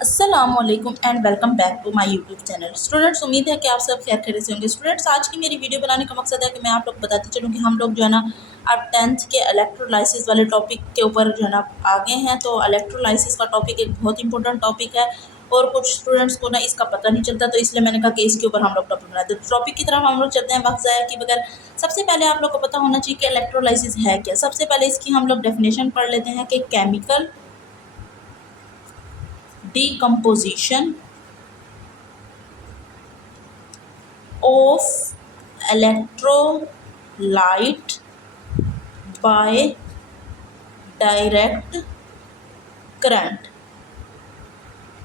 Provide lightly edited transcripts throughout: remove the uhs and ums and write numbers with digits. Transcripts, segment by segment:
अस्सलामुअलैकुम and welcome back to my YouTube channel. Students, उम्मीद है कि आप सब खैर खैरियत से होंगे। स्टूडेंट्स, आज की मेरी वीडियो बनाने का मकसद है कि मैं आप लोग बताती चलूँ कि हम लोग जो है ना अब 10th के इलेक्ट्रोलाइसिस वाले टॉपिक के ऊपर जो है ना आगे हैं। तो इलेक्ट्रोलाइसिस का टॉपिक एक बहुत इंपॉर्टेंट टॉपिक है और कुछ स्टूडेंट्स को ना इसका पता नहीं चलता, तो इसलिए मैंने कहा कि इसके ऊपर हम लोग टॉपिक बनाते हैं। टॉपिक की तरफ हम लोग चलते हैं वक्त ज़ाया किए बगैर। सबसे पहले आप लोग को पता होना चाहिए कि इलेक्ट्रोलाइसिस है क्या। सबसे पहले इसकी हम लोग डेफिनेशन पढ़ लेते हैं कि chemical decomposition of electrolyte by direct current.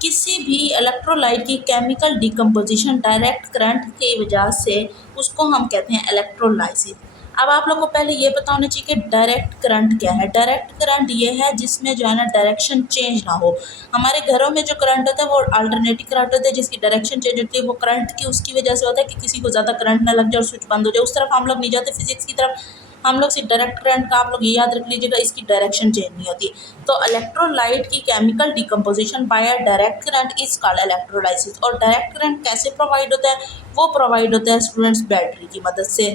किसी भी इलेक्ट्रोलाइट की केमिकल डिकम्पोजिशन डायरेक्ट करंट की वजह से उसको हम कहते हैं इलेक्ट्रोलाइसिस। अब आप लोग को पहले ये पता होना चाहिए कि डायरेक्ट करंट क्या है। डायरेक्ट करंट ये है जिसमें जो है ना डायरेक्शन चेंज ना हो। हमारे घरों में जो करंट होता है वो अल्टरनेटिव करंट होता है, जिसकी डायरेक्शन चेंज होती है। वो करंट की उसकी वजह से होता है कि किसी को ज़्यादा करंट ना लग जाए और स्विच बंद हो जाए। उस तरफ हम लोग नहीं जाते फिजिक्स की तरफ, हम लोग सिर्फ डायरेक्ट करंट का आप लोग ये याद रख लीजिएगा, इसकी डायरेक्शन चेंज नहीं होती। तो इलेक्ट्रोलाइट की chemical decomposition by direct current is called electrolysis. और डायरेक्ट करंट कैसे प्रोवाइड होता है? वो प्रोवाइड होता है स्टूडेंट्स बैटरी की मदद से।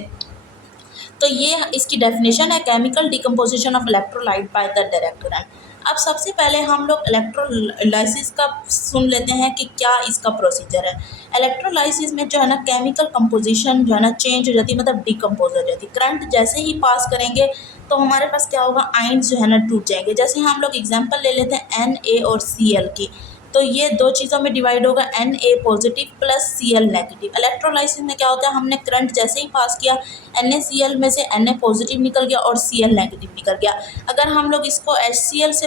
तो ये इसकी डेफिनेशन है, chemical decomposition of electrolyte by the direct current. अब सबसे पहले हम लोग इलेक्ट्रोलाइसिस का सुन लेते हैं कि क्या इसका प्रोसीजर है। इलेक्ट्रोलाइसिस में जो है ना केमिकल कंपोजिशन जो है ना चेंज हो जाती है, मतलब डिकम्पोज हो जाती है। करंट जैसे ही पास करेंगे तो हमारे पास क्या होगा, आयंस जो है ना टूट जाएंगे। जैसे हम लोग एग्जांपल ले लेते हैं Na और Cl की, तो ये दो चीज़ों में डिवाइड होगा, Na positive plus Cl negative. Electrolysis में क्या होता है, हमने करंट जैसे ही पास किया NaCl में से Na पॉजिटिव निकल गया और Cl नेगेटिव निकल गया। अगर हम लोग इसको HCl से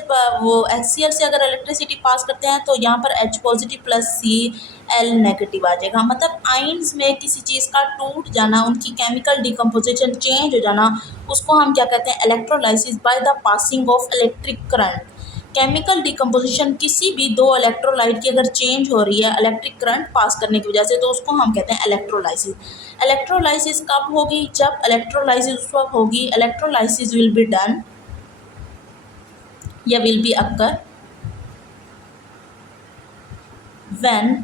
HCl से अगर इलेक्ट्रिसिटी पास करते हैं तो यहाँ पर H positive plus Cl negative आ जाएगा। मतलब आयंस में किसी चीज़ का टूट जाना, उनकी केमिकल डिकम्पोजिशन चेंज हो जाना, उसको हम क्या कहते हैं, electrolysis by the passing of electric current. Chemical decomposition किसी भी दो इलेक्ट्रोलाइट की अगर चेंज हो रही है इलेक्ट्रिक करंट पास करने की वजह से, तो उसको हम कहते हैं इलेक्ट्रोलाइसिस। इलेक्ट्रोलाइसिस कब होगी? जब इलेक्ट्रोलाइसिस उस वक्त होगी, इलेक्ट्रोलाइसिस विल बी डन या will be occur when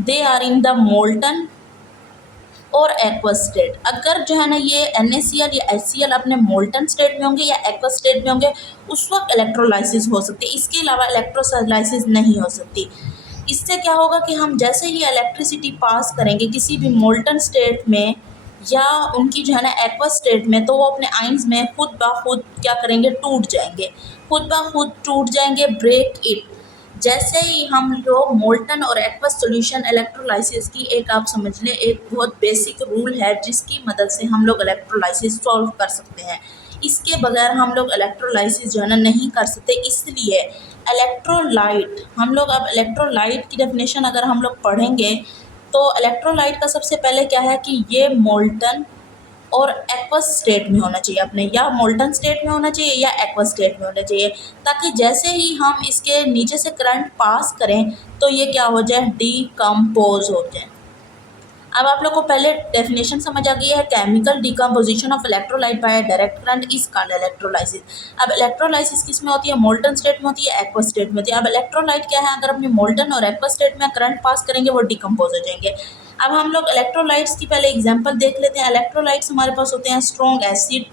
they are in the molten और एक्वस स्टेट। अगर जो है ना ये NaCl या HCl अपने मोल्टन स्टेट में होंगे या एक्वस स्टेट में होंगे, उस वक्त इलेक्ट्रोलाइसिस हो सकती है। इसके अलावा इलेक्ट्रोलाइसिस नहीं हो सकती। इससे क्या होगा कि हम जैसे ही इलेक्ट्रिसिटी पास करेंगे किसी भी मोल्टन स्टेट में या उनकी जो है ना एक्वस स्टेट में, तो वो अपने आयंस में खुद ब खुद क्या करेंगे, टूट जाएंगे। खुद ब खुद टूट जाएंगे, ब्रेक इट। जैसे ही हम लोग मोल्टन और एक्वस सॉल्यूशन इलेक्ट्रोलाइसिस की एक आप समझ लें एक बहुत बेसिक रूल है जिसकी मदद से हम लोग इलेक्ट्रोलाइसिस सॉल्व कर सकते हैं। इसके बगैर हम लोग इलेक्ट्रोलाइसिस जो है ना नहीं कर सकते। इसलिए इलेक्ट्रोलाइट, हम लोग अब इलेक्ट्रोलाइट की डेफिनेशन अगर हम लोग पढ़ेंगे तो इलेक्ट्रोलाइट का सबसे पहले क्या है कि ये मोल्टन और एक्वस स्टेट में होना चाहिए अपने, या मोल्टन स्टेट में होना चाहिए या एक्वस स्टेट में होना चाहिए, ताकि जैसे ही हम इसके नीचे से करंट पास करें तो ये क्या हो जाए, डिकम्पोज हो जाए। अब आप लोग को पहले डेफिनेशन समझ आ गई है, chemical decomposition of electrolyte by direct current is called electrolysis. अब इलेक्ट्रोलाइसिस किस में होती है, मोल्टन स्टेट में होती है, एक्वस स्टेट में होती है। अब इलेक्ट्रोलाइट क्या है, अगर अपने मोल्टन और एक्वस स्टेट में करंट पास करेंगे वो डिकम्पोज हो जाएंगे। अब हम लोग इलेक्ट्रोलाइट्स की पहले एग्जाम्पल देख लेते हैं। इलेक्ट्रोलाइट्स हमारे पास होते हैं स्ट्रॉन्ग एसिड।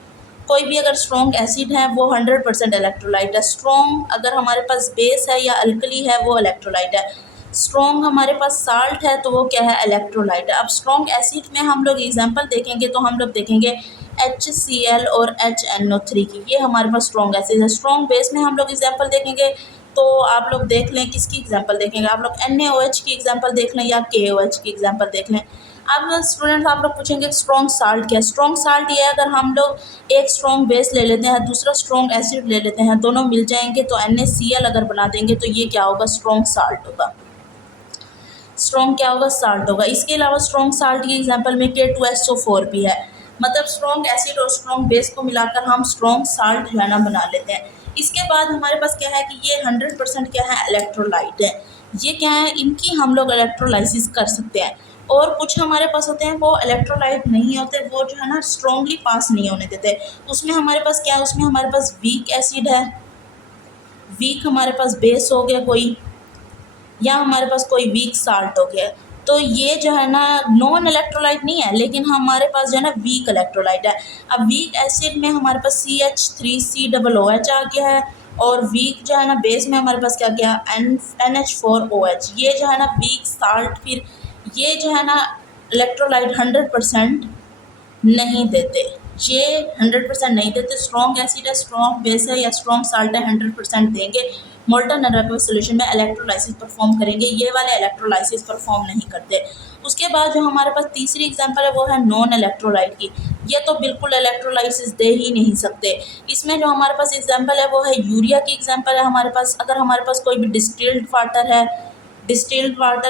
कोई भी अगर स्ट्रॉन्ग एसिड है वो 100% इलेक्ट्रोलाइट है। स्ट्रॉन्ग अगर हमारे पास बेस है या अल्कली है वो इलेक्ट्रोलाइट है। स्ट्रॉन्ग हमारे पास साल्ट है तो वो क्या है, इलेक्ट्रोलाइट है। अब स्ट्रॉन्ग एसिड में हम लोग एग्जांपल देखेंगे तो हम लोग देखेंगे HCl और HNO3 की, ये हमारे पास स्ट्रॉन्ग एसिड है। स्ट्रॉन्ग बेस में हम लोग एग्जांपल देखेंगे तो आप लोग देख लें किसकी एग्जांपल देखेंगे, आप लोग NaOH की एग्जांपल देख लें या KOH की एग्जांपल देख लें। अब स्टूडेंट्स आप लोग पूछेंगे स्ट्रॉन्ग साल्ट क्या है। स्ट्रॉन्ग साल्ट ये है, अगर हम लोग एक स्ट्रॉन्ग बेस ले लेते हैं दूसरा स्ट्रॉन्ग एसिड ले लेते हैं, दोनों मिल जाएंगे तो NaCl अगर बना देंगे तो ये क्या होगा, स्ट्रॉन्ग साल्ट होगा। स्ट्रॉन्ग क्या होगा, साल्ट होगा। इसके अलावा स्ट्रॉन्ग साल्ट की एग्जांपल में K2SO4 भी है। मतलब स्ट्रॉन्ग एसिड और स्ट्रॉन्ग बेस को मिलाकर हम स्ट्रॉन्ग साल्ट जो है ना बना लेते हैं। इसके बाद हमारे पास क्या है कि ये 100% क्या है, इलेक्ट्रोलाइट है। ये क्या है, इनकी हम लोग इलेक्ट्रोलाइसिस कर सकते हैं। और कुछ हमारे पास होते हैं वो इलेक्ट्रोलाइट नहीं होते, वो जो है ना स्ट्रॉन्गली पास नहीं होने देते। उसमें हमारे पास क्या है, उसमें हमारे पास वीक एसिड है, वीक हमारे पास बेस हो गया कोई, या हमारे पास कोई वीक साल्ट हो गया, तो ये जो है ना नॉन इलेक्ट्रोलाइट नहीं है, लेकिन हमारे पास जो है ना वीक इलेक्ट्रोलाइट है। अब वीक एसिड में हमारे पास CH3COOH आ गया है, और वीक जो है ना बेस में हमारे पास क्या गया, NH4OH। ये जो है ना वीक साल्ट, फिर ये जो है ना इलेक्ट्रोलाइट 100% नहीं देते, ये 100% नहीं देते। स्ट्रॉन्ग एसिड है, स्ट्रॉन्ग बेस है या स्ट्रॉन्ग साल्ट है, 100% देंगे। मोल्टन एंड एक्वस सोल्यूशन में इलेक्ट्रोलाइसिस परफॉर्म करेंगे, ये वाले इलेक्ट्रोलाइसिस परफॉर्म नहीं करते। उसके बाद जो हमारे पास तीसरी एग्जांपल है वो है नॉन इलेक्ट्रोलाइट की। ये तो बिल्कुल इलेक्ट्रोलाइसिस दे ही नहीं सकते। इसमें जो हमारे पास एग्जांपल है वो है यूरिया की एग्जांपल है हमारे पास। अगर हमारे पास कोई भी डिस्टिल्ड वाटर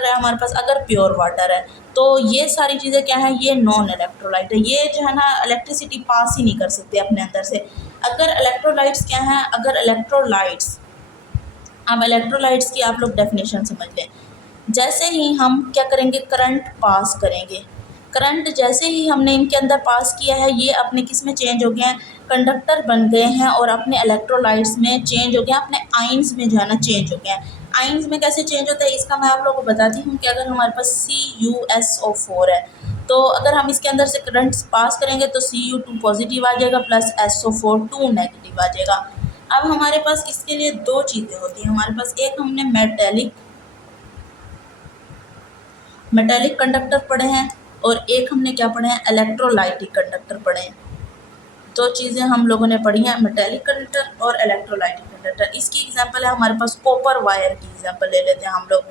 है हमारे पास, अगर प्योर वाटर है, तो ये सारी चीज़ें क्या है, ये नॉन इलेक्ट्रोलाइट है। ये जो है ना इलेक्ट्रिसिटी पास ही नहीं कर सकते अपने अंदर से। अगर इलेक्ट्रोलाइट्स क्या हैं, अगर इलेक्ट्रोलाइट्स, अब इलेक्ट्रोलाइट्स की आप लोग डेफिनेशन समझ लें। जैसे ही हम क्या करेंगे, करंट पास करेंगे, करंट जैसे ही हमने इनके अंदर पास किया है, ये अपने किस में चेंज हो गए हैं, कंडक्टर बन गए हैं, और अपने इलेक्ट्रोलाइट्स में चेंज हो गए हैं, अपने आइंस में जो है ना चेंज हो गए हैं। आइंस में कैसे चेंज होता है, इसका मैं आप लोगों को बताती हूँ कि अगर हमारे पास CuSO4 है, तो अगर हम इसके अंदर से करंट पास करेंगे तो Cu2 पॉजिटिव आ जाएगा प्लस SO4 2 नेगेटिव आ जाएगा। अब हमारे पास इसके लिए दो चीज़ें होती हैं हमारे पास, एक हमने मेटेलिक कंडक्टर पढ़े हैं, और एक हमने क्या पढ़े हैं, इलेक्ट्रोलाइटिक कंडक्टर पढ़े हैं। दो चीज़ें हम लोगों ने पढ़ी हैं, मेटेलिक कंडक्टर और इलेक्ट्रोलाइटिक कंडक्टर। इसकी एग्जांपल है हमारे पास कॉपर वायर की एग्जांपल ले लेते हैं हम लोग,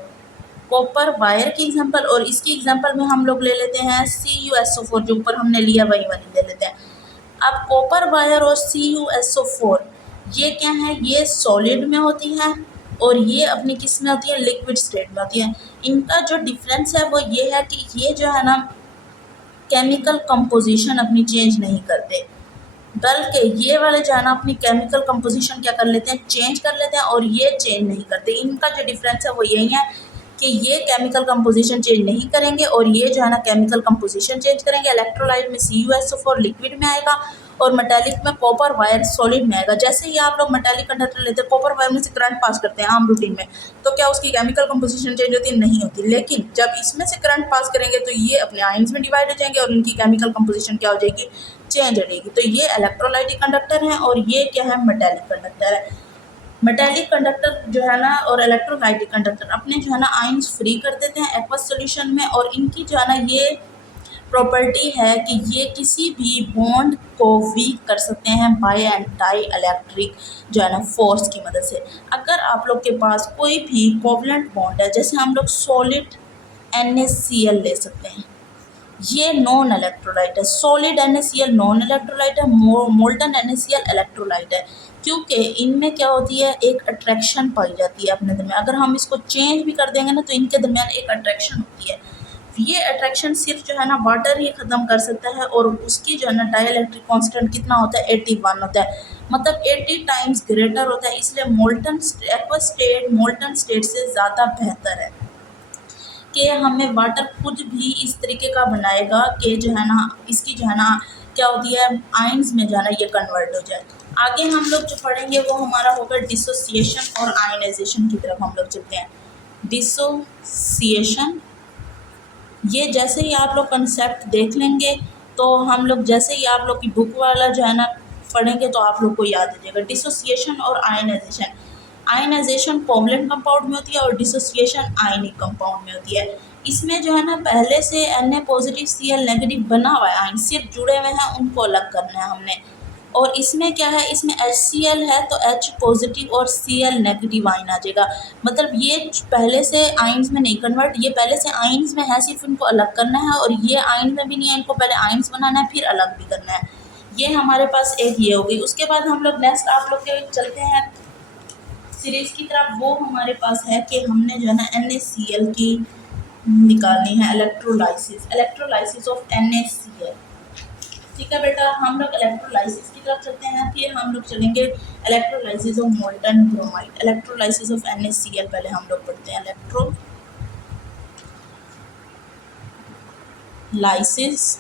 कॉपर वायर की एग्जांपल, और इसकी एग्जांपल में हम लोग ले लेते हैं CuSO4, जो ऊपर हमने लिया वही वाली ले लेते हैं। अब कॉपर वायर और CuSO4 ये क्या है, ये सॉलिड में होती है, और ये अपनी किस में होती है, लिक्विड स्टेट में होती है। इनका जो डिफरेंस है वो ये है कि ये जो है ना केमिकल कंपोजिशन अपनी चेंज नहीं करते, बल्कि ये वाले जो है ना अपनी केमिकल कंपोजिशन क्या कर लेते हैं, चेंज कर लेते हैं, और ये चेंज नहीं करते। इनका जो डिफरेंस है वो यही है कि ये केमिकल कंपोजिशन चेंज नहीं करेंगे, और ये जो है ना केमिकल कंपोजिशन चेंज करेंगे। इलेक्ट्रोलाइट में CuSO4 लिक्विड में आएगा, और मेटालिक में कॉपर वायर सॉलिड में आएगा। जैसे ही आप लोग मेटालिक कंडक्टर लेते हैं, कॉपर वायर में से करंट पास करते हैं आम रूटीन में, तो क्या उसकी केमिकल कंपोजिशन चेंज होती है, नहीं होती। लेकिन जब इसमें से करंट पास करेंगे तो ये अपने आयंस में डिवाइड हो जाएंगे, और इनकी केमिकल कंपोजिशन क्या हो जाएगी, चेंज हो जाएगी। तो ये इलेक्ट्रोलाइटिक कंडक्टर है, और ये क्या है, मेटालिक कंडक्टर है। मेटालिक कंडक्टर जो है ना और इलेक्ट्रोलाइटिक कंडक्टर अपने जो है ना आयंस फ्री कर देते हैं एक्वस सॉल्यूशन में, और इनकी जो है ना ये प्रॉपर्टी है कि ये किसी भी बॉन्ड को वीक कर सकते हैं बाय एंटी इलेक्ट्रिक जो है ना फोर्स की मदद से। अगर आप लोग के पास कोई भी कोवलेंट बॉन्ड है, जैसे हम लोग सॉलिड NaCl ले सकते हैं, ये नॉन इलेक्ट्रोलाइट है। सॉलिड NaCl नॉन इलेक्ट्रोलाइट है, मोल्टन NaCl इलेक्ट्रोलाइट है, क्योंकि इनमें क्या होती है, एक अट्रैक्शन पाई जाती है अपने दरमियान। अगर हम इसको चेंज भी कर देंगे ना, तो इनके दरमियान एक अट्रैक्शन होती है। ये अट्रैक्शन सिर्फ जो है ना वाटर ही ख़त्म कर सकता है, और उसकी जो है ना डाइलेक्ट्रिक कांस्टेंट कितना होता है, 81 होता है, मतलब 80 टाइम्स ग्रेटर होता है। इसलिए molten aqueous state molten state से ज़्यादा बेहतर है कि हमें वाटर खुद भी इस तरीके का बनाएगा कि जो है ना इसकी जो है ना क्या होती है, आयंस में जो है ना ये कन्वर्ट हो जाए। आगे हम लोग जो पढ़ेंगे वो हमारा होगा डिसोसिएशन और आयनाइजेशन की तरफ हम लोग चलते हैं। डिसोसिएशन, ये जैसे ही आप लोग कंसेप्ट देख लेंगे, तो हम लोग जैसे ही आप लोग की बुक वाला जो है ना पढ़ेंगे तो आप लोग को याद आ जाएगा। डिसोसिएशन और आयनाइजेशन, आयनाइजेशन कोवलेंट कंपाउंड में होती है, और डिसोसिएशन आयनिक कंपाउंड में होती है। इसमें जो है ना पहले से Na पॉजिटिव Cl नेगेटिव बना हुआ है, आयन सिर्फ जुड़े हुए हैं, उनको अलग करना है हमने। और इसमें क्या है, इसमें HCl है तो H पॉजिटिव और Cl नेगेटिव आयन आ जाएगा। मतलब ये पहले से आयन्स में नहीं कन्वर्ट, ये पहले से आयन्स में है, सिर्फ इनको अलग करना है, और ये आयन में भी नहीं है, इनको पहले आयन्स बनाना है फिर अलग भी करना है। ये हमारे पास एक ये हो गई। उसके बाद हम लोग नेक्स्ट आप लोग के चलते हैं सीरीज़ की तरफ। वो हमारे पास है कि हमने जो है ना NaCl की निकालनी है, इलेक्ट्रोलाइसिस ऑफ NaCl। ठीक है बेटा, हम लोग इलेक्ट्रोलाइसिस की तरफ चलते हैं, फिर हम लोग चलेंगे electrolysis of molten bromide. Electrolysis of NaCl पहले हम लोग पढ़ते हैं, इलेक्ट्रोलाइसिस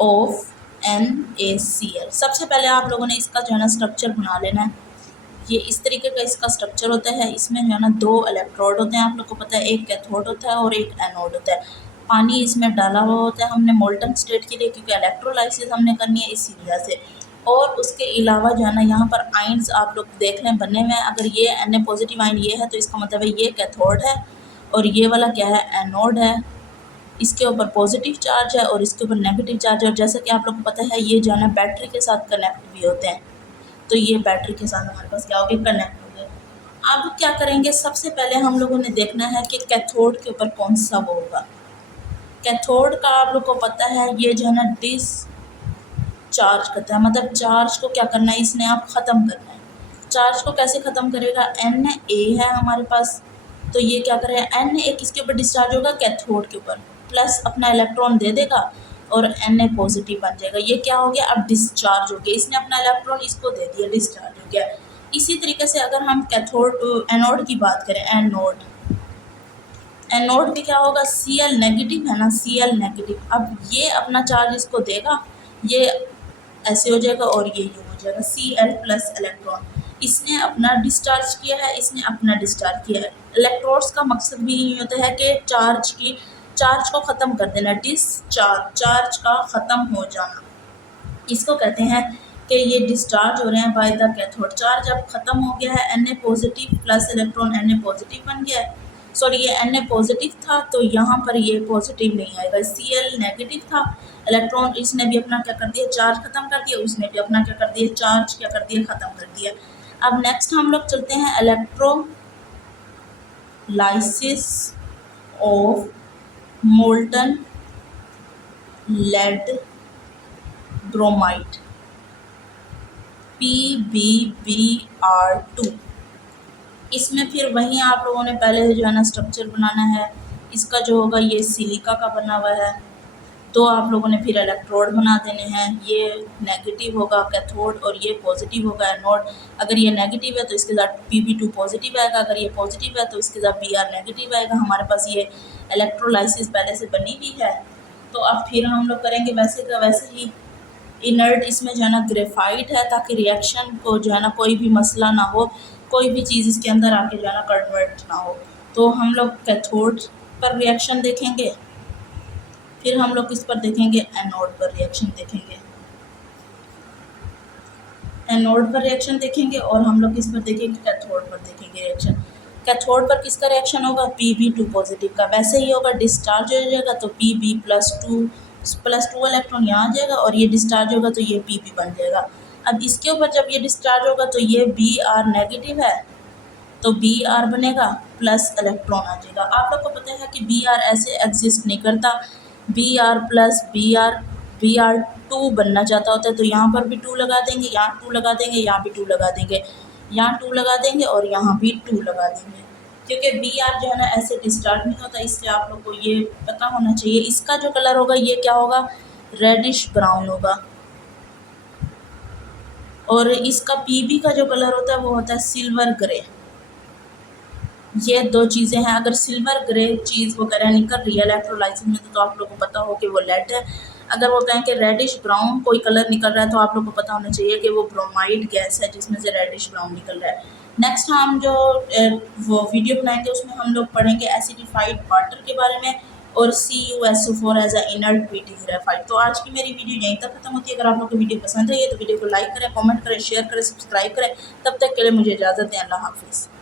ऑफ NaCl। सबसे पहले आप लोगों ने इसका जो है ना स्ट्रक्चर बना लेना है। ये इस तरीके का इसका स्ट्रक्चर होता है। इसमें जो है ना 2 इलेक्ट्रोड होते हैं, आप लोग को पता है, एक कैथोड होता है और एक एनोड होता है। पानी इसमें डाला हुआ होता है हमने मोल्टन स्टेट के लिए, क्योंकि इलेक्ट्रोलाइसिस हमने करनी है इसी वजह से। और उसके अलावा जो है ना यहाँ पर आयन्स आप लोग देख लें बने हुए हैं। अगर ये Na पॉजिटिव आयन ये है तो इसका मतलब है ये कैथोड है और ये वाला क्या है, एनोड है। इसके ऊपर पॉजिटिव चार्ज है और इसके ऊपर नेगेटिव चार्ज है। और जैसा कि आप लोग को पता है ये जो है ना बैटरी के साथ कनेक्ट भी होते हैं, तो ये बैटरी के साथ हमारे पास क्या हो गया, कनेक्ट हो गया। अब क्या करेंगे, सबसे पहले हम लोगों ने देखना है कि कैथोड के ऊपर कौन सा वो होगा। कैथोड का आप लोग को पता है ये जो है ना डिस्चार्ज करता है, मतलब चार्ज को क्या करना है, इसने आप ख़त्म करना है। चार्ज को कैसे ख़त्म करेगा, Na है हमारे पास, तो ये क्या करेगा, Na किसके ऊपर डिस्चार्ज होगा, कैथोड के ऊपर, प्लस अपना इलेक्ट्रॉन दे देगा और Na पॉजिटिव बन जाएगा। ये क्या हो गया, अब डिस्चार्ज हो गया, इसने अपना इलेक्ट्रॉन इसको दे दिया, डिस्चार्ज हो गया। इसी तरीके से अगर हम कैथोड एनोड की बात करें, एनोड भी क्या होगा, Cl नेगेटिव है ना, Cl नेगेटिव। अब ये अपना चार्ज इसको देगा, ये ऐसे हो जाएगा और ये यूँ हो जाएगा, Cl प्लस इलेक्ट्रॉन। इसने अपना डिस्चार्ज किया है, इसने अपना डिस्चार्ज किया है। इलेक्ट्रोड्स का मकसद भी यही होता है कि चार्ज को ख़त्म कर देना, डिस्चार्ज, चार्ज का ख़त्म हो जाना। इसको कहते हैं कि ये डिस्चार्ज हो रहे हैं बाय द कैथोड। चार्ज अब ख़त्म हो गया है, Na positive plus electron Na positive बन गया है। सॉरी, ये Na पॉजिटिव था तो यहाँ पर ये पॉजिटिव नहीं आएगा, Cl नेगेटिव था, इलेक्ट्रॉन इसने भी अपना क्या कर दिया, चार्ज ख़त्म कर दिया, उसने भी अपना क्या कर दिया, चार्ज क्या कर दिया, ख़त्म कर दिया। अब नेक्स्ट हम लोग चलते हैं electrolysis of molten lead bromide, PbBr2। इसमें फिर वहीं आप लोगों ने पहले जो है ना स्ट्रक्चर बनाना है। इसका जो होगा ये सिलिका का बना हुआ है, तो आप लोगों ने फिर इलेक्ट्रोड बना देने हैं। ये नेगेटिव होगा कैथोड और ये पॉजिटिव होगा एनोड। अगर ये नेगेटिव है तो इसके साथ Pb2 पॉजिटिव आएगा, अगर ये पॉजिटिव है तो इसके साथ Br नेगेटिव आएगा। हमारे पास ये इलेक्ट्रोलाइसिस पहले से बनी हुई है, तो अब फिर हम लोग करेंगे वैसे का वैसे ही। इनर्ट इसमें जो है ना ग्रेफाइट है, ताकि रिएक्शन को जो है ना कोई भी मसला ना हो, कोई भी चीज़ इसके अंदर आके जो है ना कन्वर्ट ना हो। तो हम लोग कैथोड पर रिएक्शन देखेंगे, फिर हम लोग किस पर देखेंगे, एनोड पर रिएक्शन देखेंगे। एनोड पर रिएक्शन देखेंगे और हम लोग किस पर देखेंगे, कैथोड पर देखेंगे रिएक्शन। कैथोड पर किसका रिएक्शन होगा, Pb2 पॉजिटिव का। वैसे ही होगा, डिस्चार्ज हो जाएगा तो Pb+2 इलेक्ट्रॉन यहाँ आ जाएगा और ये डिस्चार्ज होगा तो ये Pb बन जाएगा। अब इसके ऊपर जब ये डिस्चार्ज होगा तो ये Br नेगेटिव है तो Br बनेगा प्लस इलेक्ट्रॉन आ जाएगा। आप लोग को पता है कि Br ऐसे एग्जिस्ट नहीं करता, Br प्लस Br2 बनना चाहता होता है, तो यहाँ पर भी 2 लगा देंगे, यहाँ 2 लगा देंगे, यहाँ भी 2 लगा देंगे, यहाँ 2 लगा देंगे और यहाँ भी 2 लगा देंगे। क्योंकि Br जो है ना ऐसे डिस्चार्ज नहीं होता, इसलिए आप लोग को ये पता होना चाहिए। इसका जो कलर होगा ये क्या होगा, रेडिश ब्राउन होगा। और इसका Pb का जो कलर होता है वो होता है सिल्वर ग्रे। ये 2 चीज़ें हैं। अगर सिल्वर ग्रे चीज़ वगैरह निकल रही है इलेक्ट्रोलाइसिस में तो आप लोगों को पता हो कि वो लेड है। अगर वो कहें कि रेडिश ब्राउन कोई कलर निकल रहा है तो आप लोगों को पता होना चाहिए कि वो ब्रोमाइड गैस है जिसमें से रेडिश ब्राउन निकल रहा है। नेक्स्ट हम जो वो वीडियो बनाएंगे उसमें हम लोग पढ़ेंगे एसिडिफाइड वाटर के बारे में और CuSO4 as a inert PET graphite. तो आज की मेरी वीडियो यहीं तक खत्म होती है। अगर आप लोग को वीडियो पसंद है तो वीडियो को लाइक करें, कमेंट करें, शेयर करें, सब्सक्राइब करें। तब तक के लिए मुझे इजाज़त दें। अल्लाह हाफिज़।